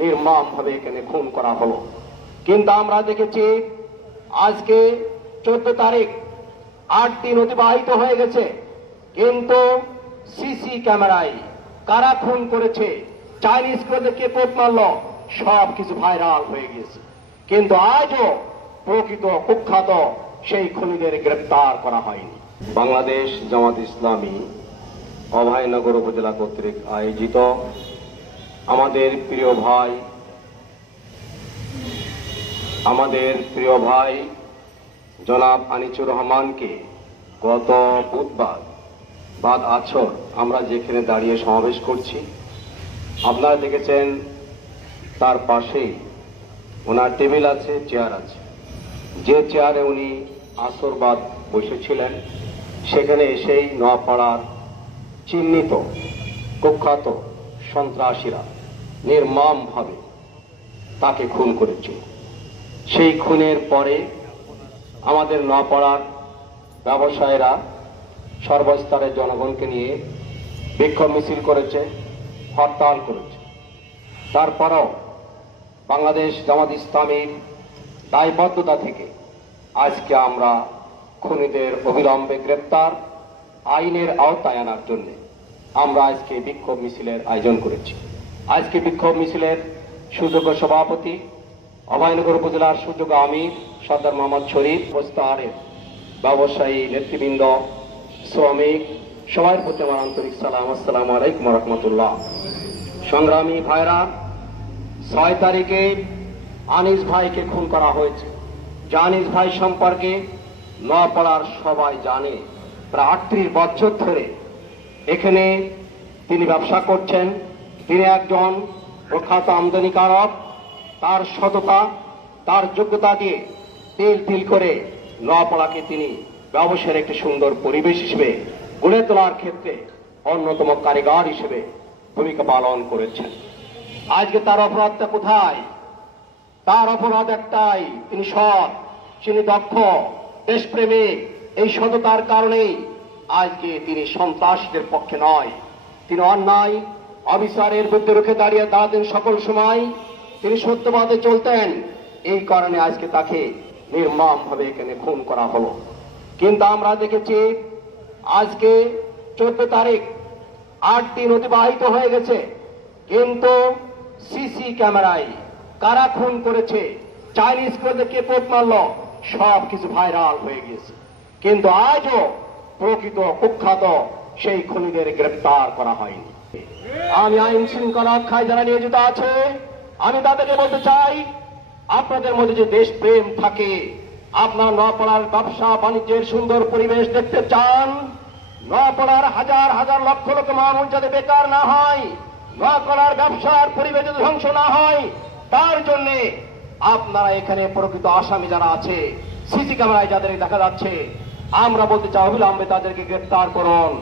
নির্মমভাবে এখানে খুন করা হলো। কিন্তু আমরা দেখেছি আজকে 14 তারিখ, 8 দিন অতিবাহিত হয়ে গেছে, কিন্তু সিসি ক্যামেরায় কারা খুন করেছে, চাইনিজ করে কে কোপ মারল, সব কিছু ভাইরাল হয়ে গেছে। কিন্তু আজও প্রকৃত কুখ্যাত সেই খুনিদের গ্রেপ্তার করা হয়নি। বাংলাদেশ জামাত ইসলামী অভয়নগর উপজেলা কর্তৃক আয়োজিত আমাদের প্রিয় ভাই জনাব আনিসুর রহমানকে গত বুধবার বাদ আছর আমরা যেখানে দাঁড়িয়ে সমাবেশ করছি, আপনারা দেখেছেন তার পাশেই ওনার টেবিল আছে, চেয়ার আছে। যে চেয়ারে উনি আসর বাদ বসেছিলেন, সেখানে এসেই নোয়াপাড়ার চিহ্নিত কুখ্যাত সন্ত্রাসীরা নির্মমভাবে তাকে খুন করেছে। সেই খুনের পরে আমাদের নোয়াপাড়ার ব্যবসায়ীরা সর্বস্তরের জনগণকে নিয়ে বিক্ষোভ মিছিল করেছে, হরতাল করেছে। তারপরেও বাংলাদেশ জামাত ইসলামীর দায়বদ্ধতা থেকে আজকে আমরা খুনিদের অবিলম্বে গ্রেপ্তার, আইনের আওতায় আনার জন্য আমরা আজকে বিক্ষোভ মিছিলের আয়োজন করেছি। আজকে বিক্ষোভ মিছিলের সুযোগ্য সভাপতি, অভয়নগর উপজেলার সুযোগ্য আমির সর্দার মোহাম্মদ শরীফ, বস্তারের ব্যবসায়ী নেতৃবৃন্দ, শ্রমিক, সবার প্রতি আমার আন্তরিক সালাম, আসসালামু আলাইকুম রহমতুল্লাহ। সংগ্রামী ভাইরা, 6 তারিখে আনিস ভাইকে খুন করা হয়েছে। আনিস ভাই সম্পর্কে নোয়াপাড়ার সবাই জানে। প্রায় 38 বছর ধরে এখানে তিনি ব্যবসা করছেন। তিনি একজন প্রখ্যাত আমদানিকারক। তার সততা, তার যোগ্যতা দিয়ে তিল করে নোয়াপাড়াকে তিনি ব্যবসায়ের একটি সুন্দর পরিবেশ হিসেবে গড়ে তোলার ক্ষেত্রে অন্যতম কারিগর হিসেবে ভূমিকা পালন করেছেন। আজকে তার অপরাধটা কোথায়? তার অপরাধ একটাই, তিনি সৎ, তিনি দক্ষ, দেশপ্রেমিক। এই সততার কারণেই আজকে তিনি সন্ত্রাসীদের পক্ষে নয়, তিনি অন্যায় অবিচারের বিরুদ্ধে রুখে দাঁড়াতেন সকল সময়। তিনি সত্যবাদে চলতেন। এই কারণে আজকে তাকে নির্মমভাবে এখানে খুন করা হলো। কিন্তু আমরা দেখেছি আজকে 14 তারিখ, 8 দিন অতিবাহিত হয়ে গেছে, কিন্তু সিসি ক্যামেরায় কারা খুন করেছে, চাইনিজ করে কে কোপ মারল, সব কিছু ভাইরাল হয়ে গেছে। কিন্তু আজও প্রকৃত কুখ্যাত সেই খুনিদের গ্রেপ্তার করা হয়নি। আমি আইন শৃঙ্খলা রক্ষায় যারা নিয়োজিত আছে, আমি তাদেরকে বলতে চাই, আপনাদের মধ্যে যে দেশপ্রেম থাকে, আপনার নোয়াপাড়ার ব্যবসা বাণিজ্যের সুন্দর পরিবেশ দেখতে চান, নোয়াপাড়ার হাজার হাজার লক্ষ লক্ষ মানুষ যাতে বেকার না হয়, নোয়াপাড়ার ব্যবসার পরিবেশ যাতে ধ্বংস না হয়, তার জন্য আপনারা এখানে প্রকৃত আসামি যারা আছে, সিসি ক্যামেরায় যাদের দেখা যাচ্ছে, আমরা বলতে চাই অবিলম্বে তাদেরকে গ্রেপ্তার করুন।